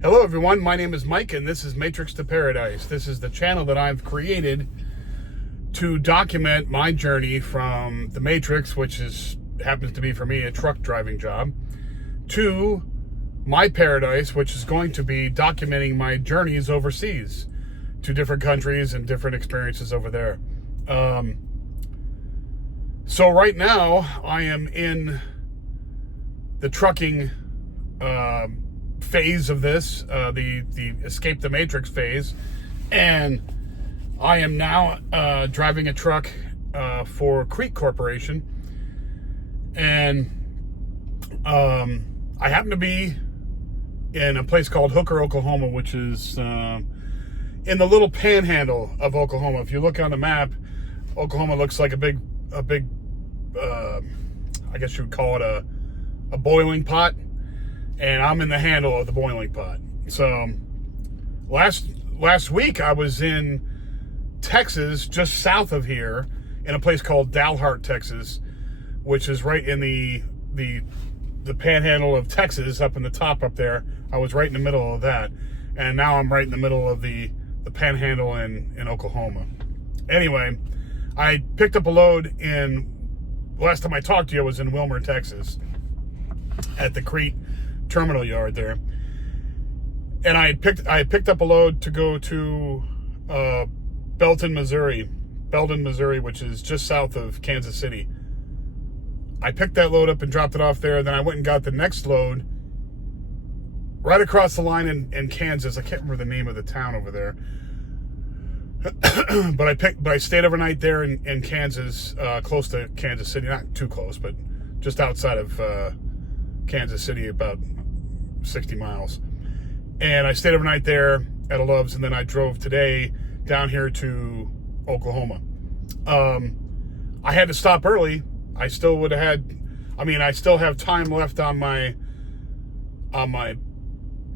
Hello everyone, my name is Mike and this is Matrix to Paradise. This is the channel that I've created to document my journey from the Matrix, which happens to be for me a truck driving job, to my paradise, which is going to be documenting my journeys overseas to different countries and different experiences over there. So right now I am in the trucking phase of this, the Escape the Matrix phase, and I am now driving a truck for Crete Corporation, and I happen to be in a place called Hooker, Oklahoma, which is in the little panhandle of Oklahoma. If you look on the map, Oklahoma looks like a big I guess you would call it a boiling pot, and I'm in the handle of the boiling pot. So last week I was in Texas, just south of here, in a place called Dalhart, Texas, which is right in the panhandle of Texas, up in the top up there. I was right in the middle of that, and now I'm right in the middle of the panhandle in Oklahoma. Anyway, I picked up a load last time I talked to you, I was in Wilmer, Texas, at the Crete terminal yard there, and I had picked up a load to go to Belton, Missouri, which is just south of Kansas City. I picked that load up and dropped it off there. Then I went and got the next load right across the line in Kansas. I can't remember the name of the town over there, but I stayed overnight there in Kansas, close to Kansas City, not too close, but just outside of Kansas City, about 60 miles. And I stayed overnight there at a Love's, and then I drove today down here to Oklahoma. I had to stop early. I still I still have time left on my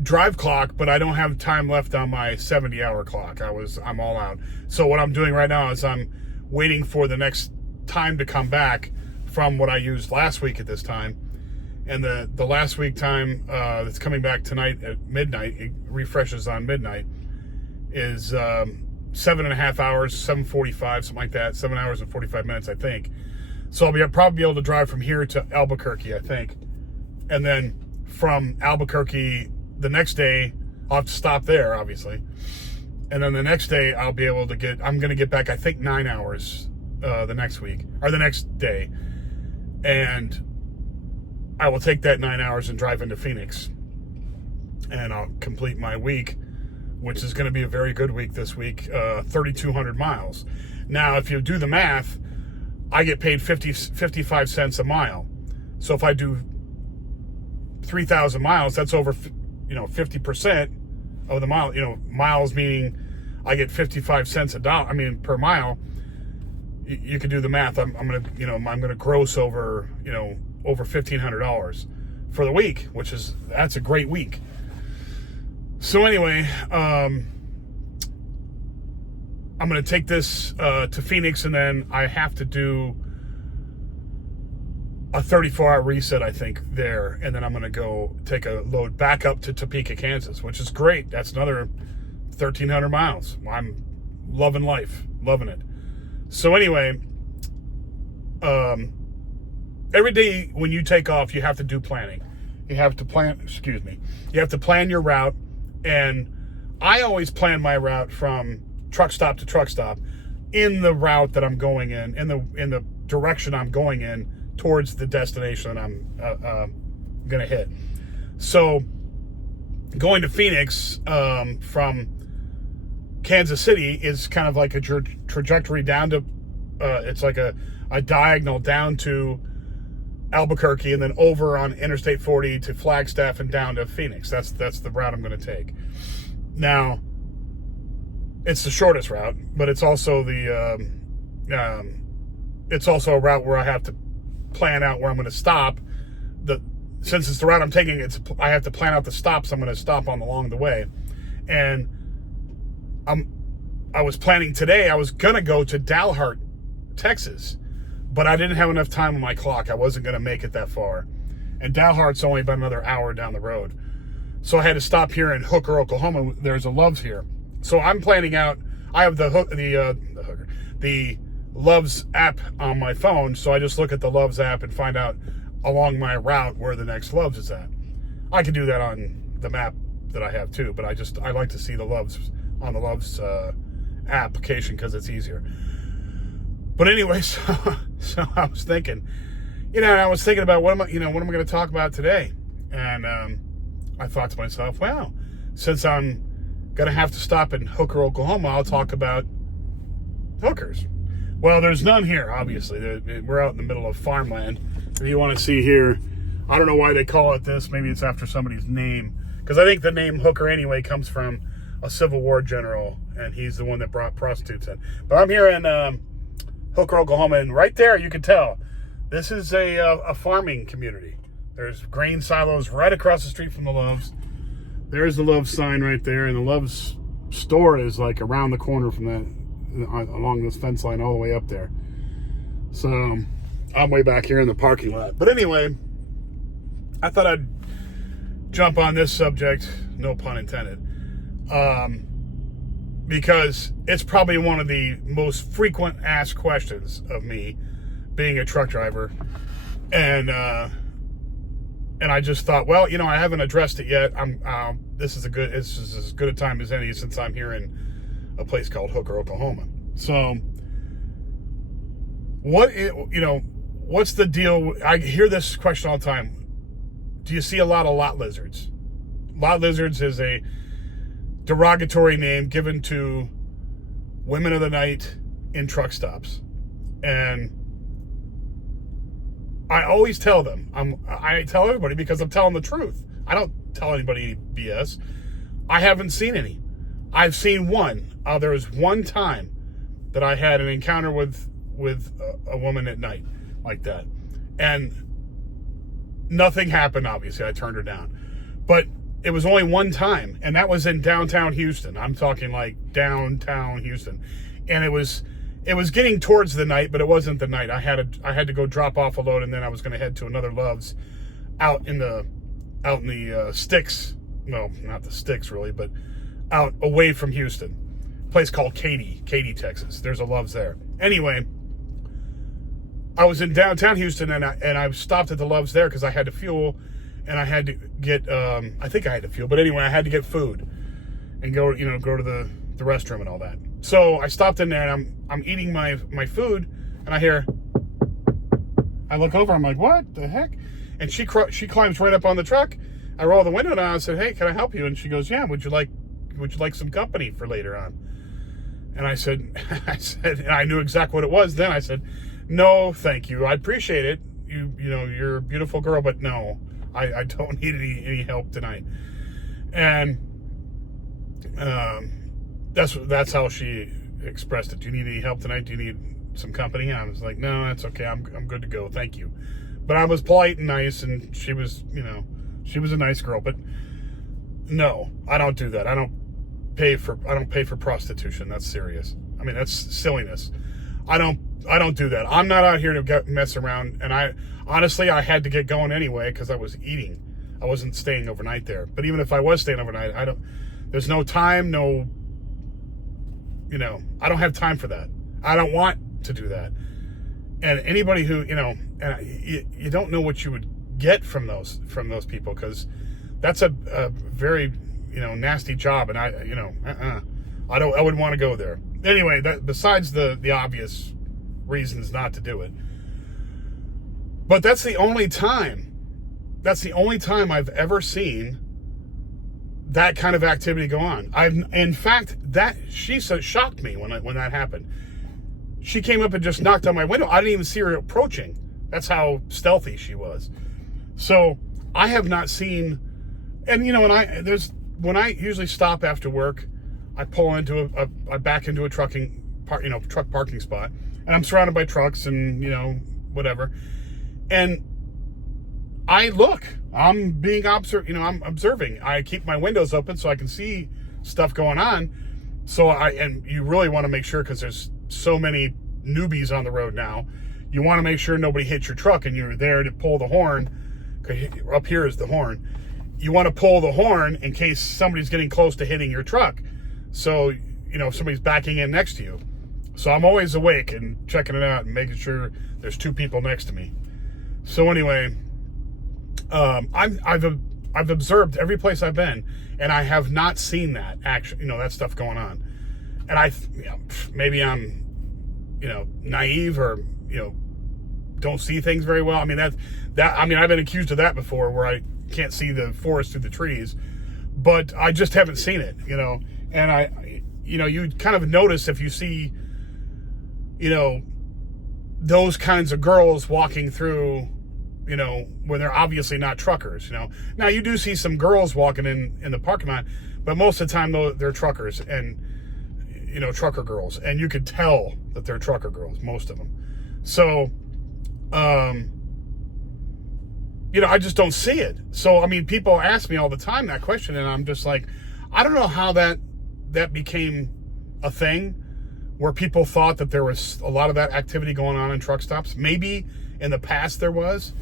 drive clock, but I don't have time left on my 70-hour clock. I'm all out. So what I'm doing right now is I'm waiting for the next time to come back from what I used last week at this time. And the last week time that's coming back tonight at midnight, it refreshes on midnight, is 7.5 hours, 7:45, something like that, 7 hours and 45 minutes, I think. So I'll probably be able to drive from here to Albuquerque, I think. And then from Albuquerque, the next day, I'll have to stop there, obviously. And then the next day, I'm going to get back, I think, 9 hours the next week, or the next day. And I will take that 9 hours and drive into Phoenix, and I'll complete my week, which is going to be a very good week this week, 3,200 miles. Now, if you do the math, I get paid 55 cents a mile. So if I do 3,000 miles, that's over 50% of the mile. Miles meaning I get 55 cents per mile. You can do the math. I'm gonna gross over over $1,500 for the week, that's a great week. So anyway, I'm going to take this to Phoenix, and then I have to do a 34-hour reset, I think, there, and then I'm going to go take a load back up to Topeka, Kansas, which is great. That's another 1,300 miles. I'm loving life, loving it. So anyway, every day when you take off, you have to do planning. You have to plan your route, and I always plan my route from truck stop to truck stop in the route that I'm going in the direction I'm going in towards the destination that I'm going to hit. So going to Phoenix from Kansas City is kind of like a trajectory down to, it's like a diagonal down to Albuquerque, and then over on Interstate 40 to Flagstaff and down to Phoenix. That's the route I'm going to take. Now, it's the shortest route, but it's also it's also a route where I have to plan out where I'm going to stop. Since it's the route I'm taking, I have to plan out the stops I'm going to stop on along the way. And I was planning today, I was going to go to Dalhart, Texas, but I didn't have enough time on my clock. I wasn't going to make it that far. And Dalhart's only about another hour down the road. So I had to stop here in Hooker, Oklahoma. There's a Love's here. So I'm planning out, I have the Love's app on my phone, so I just look at the Love's app and find out along my route where the next Love's is at. I can do that on the map that I have too, but I like to see the Love's on the Love's application because it's easier. But anyway, so I was thinking, I was thinking about what am I going to talk about today, and I thought to myself, well, since I'm going to have to stop in Hooker, Oklahoma, I'll talk about hookers. Well, there's none here, obviously. We're out in the middle of farmland. If you want to see here, I don't know why they call it this. Maybe it's after somebody's name. Because I think the name Hooker anyway comes from a Civil War general, and he's the one that brought prostitutes in. But I'm here in Hooker, Oklahoma, and right there you can tell this is a farming community. There's grain silos right across the street from the Love's. There's the Love's sign right there, and the Love's store is like around the corner from along this fence line all the way up there. So I'm way back here in the parking lot. But anyway, I thought I'd jump on this subject, no pun intended, because it's probably one of the most frequent asked questions of me being a truck driver. And I just thought, well, I haven't addressed it yet. This is as good a time as any since I'm here in a place called Hooker, Oklahoma. So, what's the deal? I hear this question all the time. Do you see a lot of lot lizards? Lot lizards is a derogatory name given to women of the night in truck stops. And I always tell them, I tell everybody because I'm telling the truth. I don't tell anybody BS. I haven't seen any. I've seen one. There was one time that I had an encounter with a woman at night like that. And nothing happened, obviously. I turned her down. But it was only one time, and that was in downtown Houston. I'm talking like downtown Houston. And it was getting towards the night, but it wasn't the night. I had to go drop off a load, and then I was going to head to another Love's out in the sticks. No, not the sticks really, but out away from Houston. A place called Katy, Texas. There's a Love's there. Anyway, I was in downtown Houston, and I stopped at the Love's there because I had to fuel, and I had to get I think I had to fuel, but anyway, I had to get food and go to the restroom and all that. So I stopped in there, and I'm eating my food, and I look over, I'm like, what the heck? And she climbs right up on the truck. I roll the window down and said, hey, can I help you? And she goes, yeah, would you like some company for later on? And I said, and I knew exactly what it was then. I said, no, thank you. I appreciate it. You're a beautiful girl, but no, I don't need any help tonight. And that's how she expressed it. Do you need any help tonight? Do you need some company? And I was like, no, that's okay. I'm good to go. Thank you. But I was polite and nice, and she was a nice girl. But no, I don't do that. I don't pay for prostitution. That's serious. I mean, that's silliness. I don't do that. I'm not out here to mess around. And I had to get going anyway because I was eating. I wasn't staying overnight there. But even if I was staying overnight, there's no time, I don't have time for that. I don't want to do that. And anybody who, you don't know what you would get from those people, because that's a very, nasty job. And I wouldn't want to go there. Anyway, besides the obvious reasons not to do it. But that's the only time I've ever seen that kind of activity go on. In fact, she shocked me when that happened. She came up and just knocked on my window. I didn't even see her approaching. That's how stealthy she was. So I have not seen, and when I usually stop after work, I pull into I back into a truck parking spot, and I'm surrounded by trucks and whatever, and I look. I'm being I'm observing. I keep my windows open so I can see stuff going on. And you really want to make sure, because there's so many newbies on the road now. You want to make sure nobody hits your truck, and you're there to pull the horn. Up here is the horn. you want to pull the horn in case somebody's getting close to hitting your truck. So, if somebody's backing in next to you. So I'm always awake and checking it out and making sure there's two people next to me. So anyway, I've observed every place I've been, and I have not seen that action, that stuff going on. And maybe I'm, naive or, don't see things very well. I mean, I've been accused of that before, where I can't see the forest through the trees, but I just haven't seen it, and you kind of notice if you see, those kinds of girls walking through, when they're obviously not truckers, Now you do see some girls walking in the parking lot, but most of the time though, they're truckers and, trucker girls. And you could tell that they're trucker girls, most of them. So, I just don't see it. So, people ask me all the time that question, and I'm just like, I don't know how that became a thing where people thought that there was a lot of that activity going on in truck stops. Maybe in the past there was.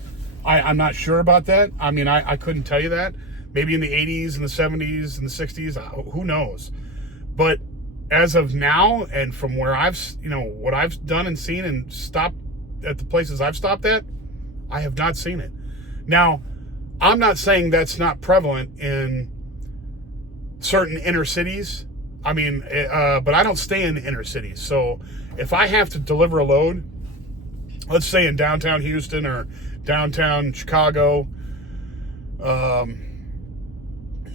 I'm not sure about that. I couldn't tell you that. Maybe in the 80s and the 70s and the 60s, who knows? But as of now, and from where what I've done and seen and stopped at the places I've stopped at, I have not seen it. Now, I'm not saying that's not prevalent in certain inner cities. But I don't stay in the inner cities. So if I have to deliver a load, let's say in downtown Houston or downtown Chicago,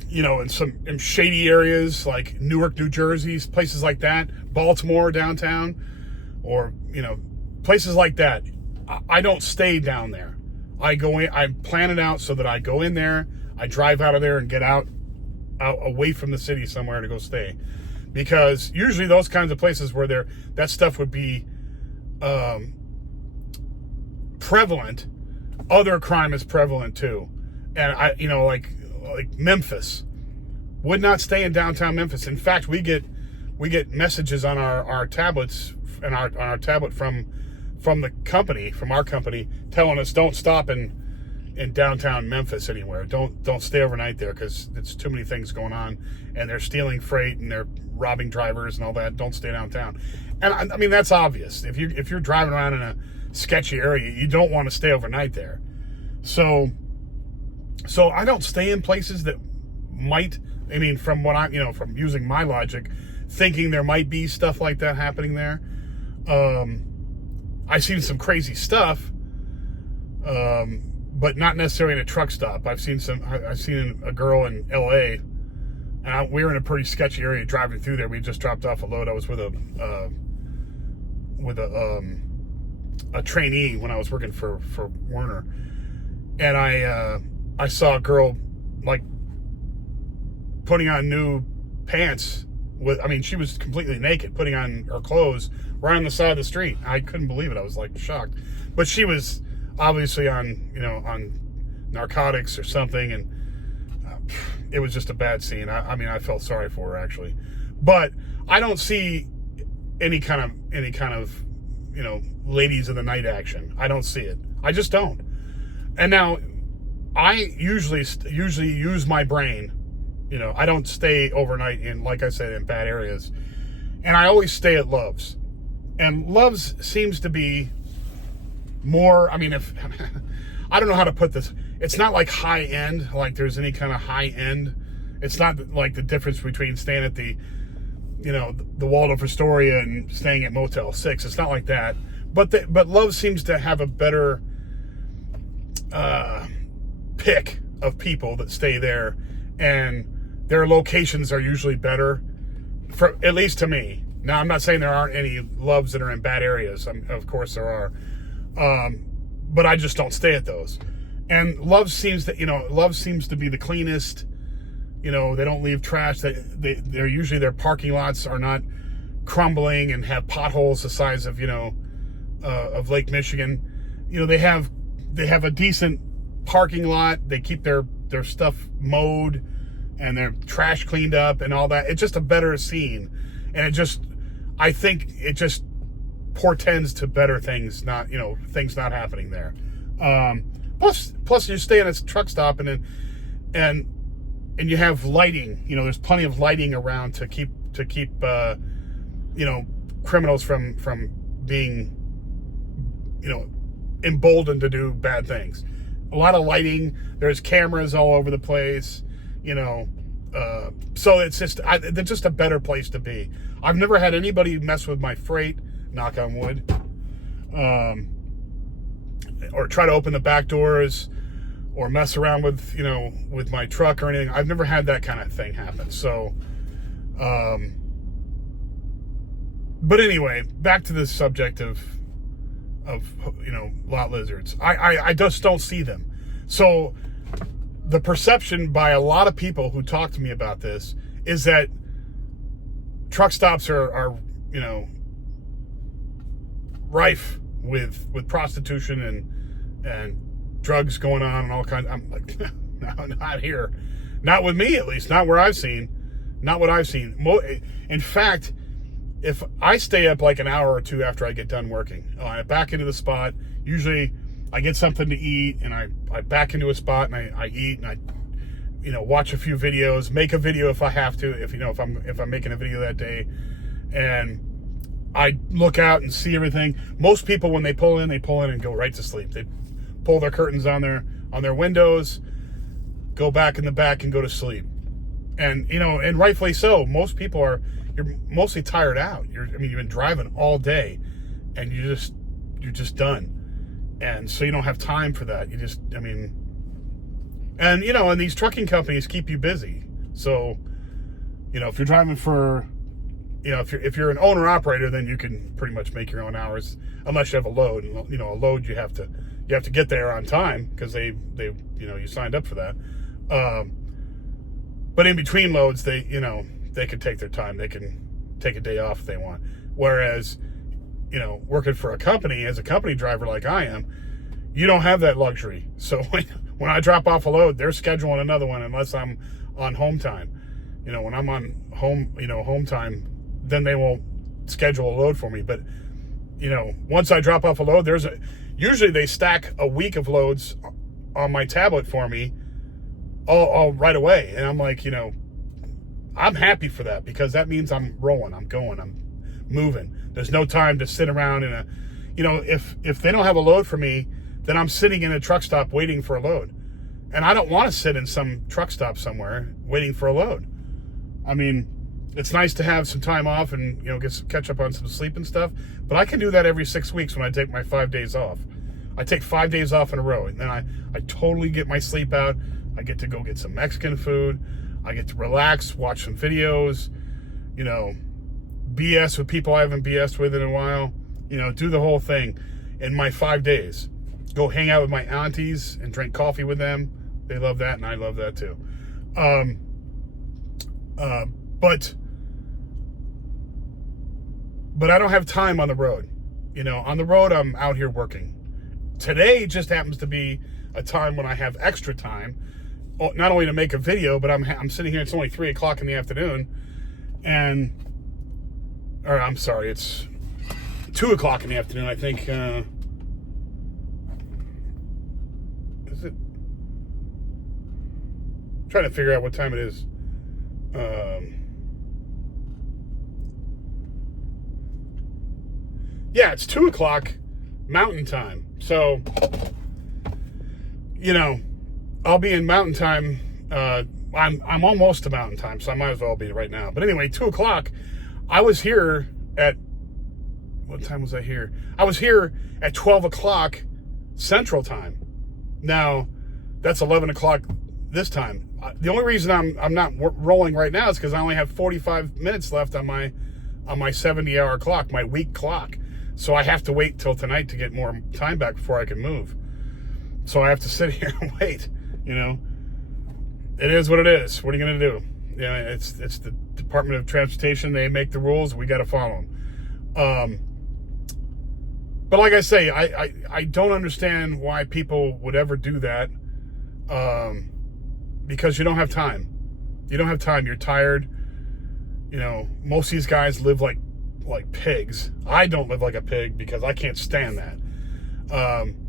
in shady areas like Newark, New Jersey, places like that, Baltimore downtown, or, places like that, I don't stay down there. I go in, I plan it out so that I go in there, I drive out of there and get out away from the city somewhere to go stay. Because usually those kinds of places where that stuff would be prevalent, other crime is prevalent too. And like Memphis, would not stay in downtown Memphis. In fact, we get messages on our tablets and on our tablet from our company, telling us don't stop in downtown Memphis anywhere. Don't stay overnight there, because it's too many things going on, and they're stealing freight and they're robbing drivers and all that. Don't stay downtown. And that's obvious. If you're driving around in a sketchy area, you don't want to stay overnight there. So I don't stay in places that might, from what from using my logic, thinking there might be stuff like that happening there. I've seen some crazy stuff, but not necessarily in a truck stop. I've seen a girl in LA, and we were in a pretty sketchy area driving through there. We just dropped off a load. I was with a trainee when I was working for Werner, and I saw a girl like putting on new pants she was completely naked, putting on her clothes right on the side of the street. I couldn't believe it. I was like shocked, but she was obviously on narcotics or something, and it was just a bad scene. I felt sorry for her, actually, but I don't see any kind of ladies of the night action. I don't see it. I just don't. And now I usually use my brain. I don't stay overnight in, like I said, in bad areas, and I always stay at Love's. And Love's seems to be more, if I don't know how to put this. It's not like high end, like there's any kind of high end. It's not like the difference between staying at the Waldorf Astoria and staying at Motel 6. It's not like that. But Love's seems to have a better pick of people that stay there, and their locations are usually better, for at least to me. Now, I'm not saying there aren't any Loves that are in bad areas. Of course there are. But I just don't stay at those. And Love seems to be the cleanest. They don't leave trash. They're usually, their parking lots are not crumbling and have potholes the size of Lake Michigan. They have a decent parking lot. They keep their stuff mowed and their trash cleaned up and all that. It's just a better scene, and I think it just portends to better things, things not happening there. Plus you stay in a truck stop, and and you have lighting. You know, there's plenty of lighting around to keep criminals from being, emboldened to do bad things. A lot of lighting. There's cameras all over the place. So it's just it's just a better place to be. I've never had anybody mess with my freight, knock on wood, or try to open the back doors, or mess around with my truck or anything. I've never had that kind of thing happen. So, but anyway, back to this subject of lot lizards. I just don't see them. So the perception by a lot of people who talk to me about this is that truck stops are rife with prostitution and drugs going on and all kinds. I'm like, no, not here. Not with me, at least. Not where I've seen. Not what I've seen. In fact, if I stay up like an hour or two after I get done working, I back into the spot. Usually I get something to eat and I back into a spot and I eat and I watch a few videos, make a video if I have to, if I'm making a video that day, and I look out and see everything. Most people, when they pull in and go right to sleep. They pull their curtains on their windows, go back in the back and go to sleep. And and rightfully so. Most people you're mostly tired out. You've been driving all day and you're just done. And so you don't have time for that. And these trucking companies keep you busy. So, if you're driving for, if you're an owner operator, then you can pretty much make your own hours, unless you have a load. A load you have to get there on time because they you signed up for that. But in between loads, they can take their time. They can take a day off if they want. Whereas, working for a company as a company driver like I am, you don't have that luxury. So when I drop off a load, they're scheduling another one unless I'm on home time. When I'm on home time, then they won't schedule a load for me. But, once I drop off a load, usually they stack a week of loads on my tablet for me all right away. And I'm like, I'm happy for that because that means I'm rolling, I'm going, I'm moving. There's no time to sit around if they don't have a load for me, then I'm sitting in a truck stop waiting for a load. And I don't want to sit in some truck stop somewhere waiting for a load. It's nice to have some time off and, catch up on some sleep and stuff. But I can do that every 6 weeks when I take my 5 days off. I take 5 days off in a row. And then I totally get my sleep out. I get to go get some Mexican food. I get to relax, watch some videos, BS with people I haven't BS'd with in a while. Do the whole thing in my 5 days. Go hang out with my aunties and drink coffee with them. They love that, and I love that too. But I don't have time on the road. On the road, I'm out here working. Today just happens to be a time when I have extra time, not only to make a video, but I'm sitting here. It's only 3 o'clock in the afternoon, or I'm sorry, it's 2 o'clock in the afternoon. I think. Is it? I'm trying to figure out what time it is. Yeah, it's 2 o'clock Mountain Time. So, I'll be in Mountain Time. I'm almost to Mountain Time, so I might as well be right now. But anyway, 2 o'clock. I was here at, what time was I here? I was here at 12 o'clock Central Time. Now, that's 11 o'clock this time. The only reason I'm not rolling right now is because I only have 45 minutes left on my 70-hour clock, my week clock. So I have to wait till tonight to get more time back before I can move. So I have to sit here and wait. It is what it is. What are you going to do? It's the Department of Transportation. They make the rules. We got to follow them. But like I say, I don't understand why people would ever do that. Because you don't have time. You don't have time. You're tired. Most of these guys live like pigs. I don't live like a pig because I can't stand that.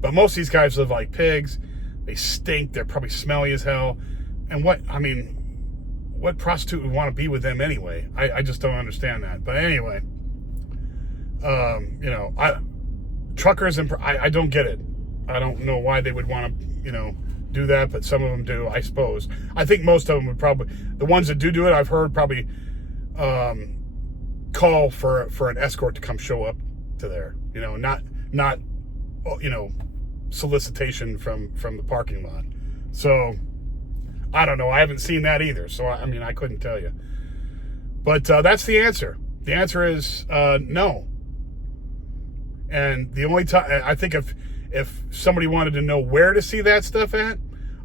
But most of these guys live like pigs. They stink. They're probably smelly as hell. And what prostitute would want to be with them anyway? I just don't understand that. But anyway, you know, truckers and I don't get it. I don't know why they would want to, you know, do that, but some of them do, I suppose. I think most of them would probably, the ones that do it, I've heard probably call for an escort to come show up to there. You know, not you know, solicitation from the parking lot. So I don't know. I haven't seen that either. So I mean, I couldn't tell you. But that's the answer. The answer is no. And the only time, I think if somebody wanted to know where to see that stuff at,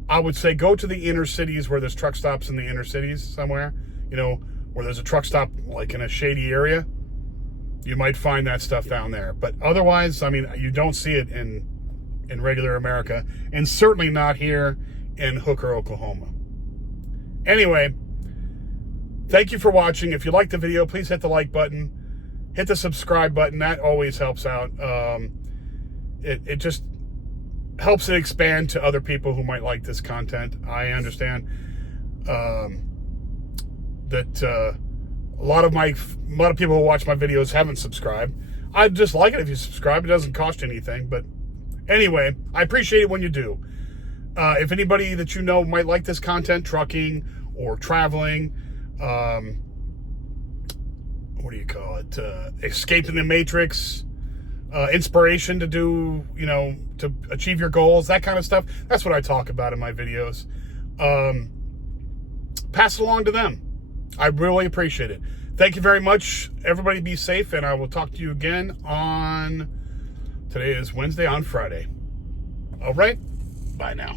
I would say go to the inner cities where there's truck stops in the inner cities somewhere, you know, where there's a truck stop like in a shady area. You might find that stuff down there. But otherwise, I mean, you don't see it in regular America, and certainly not here in Hooker, Oklahoma. Anyway, thank you for watching. If you liked the video, please hit the like button. Hit the subscribe button. That always helps out. It just helps it expand to other people who might like this content. I understand that a lot of people who watch my videos haven't subscribed. I'd just like it if you subscribe. It doesn't cost you anything. But anyway, I appreciate it when you do. If anybody that you know might like this content, trucking or traveling, what do you call it? Escaping the Matrix, inspiration to do, you know, to achieve your goals, that kind of stuff. That's what I talk about in my videos. Pass it along to them. I really appreciate it. Thank you very much. Everybody be safe, and I will talk to you again today is Wednesday, on Friday. All right. Bye now.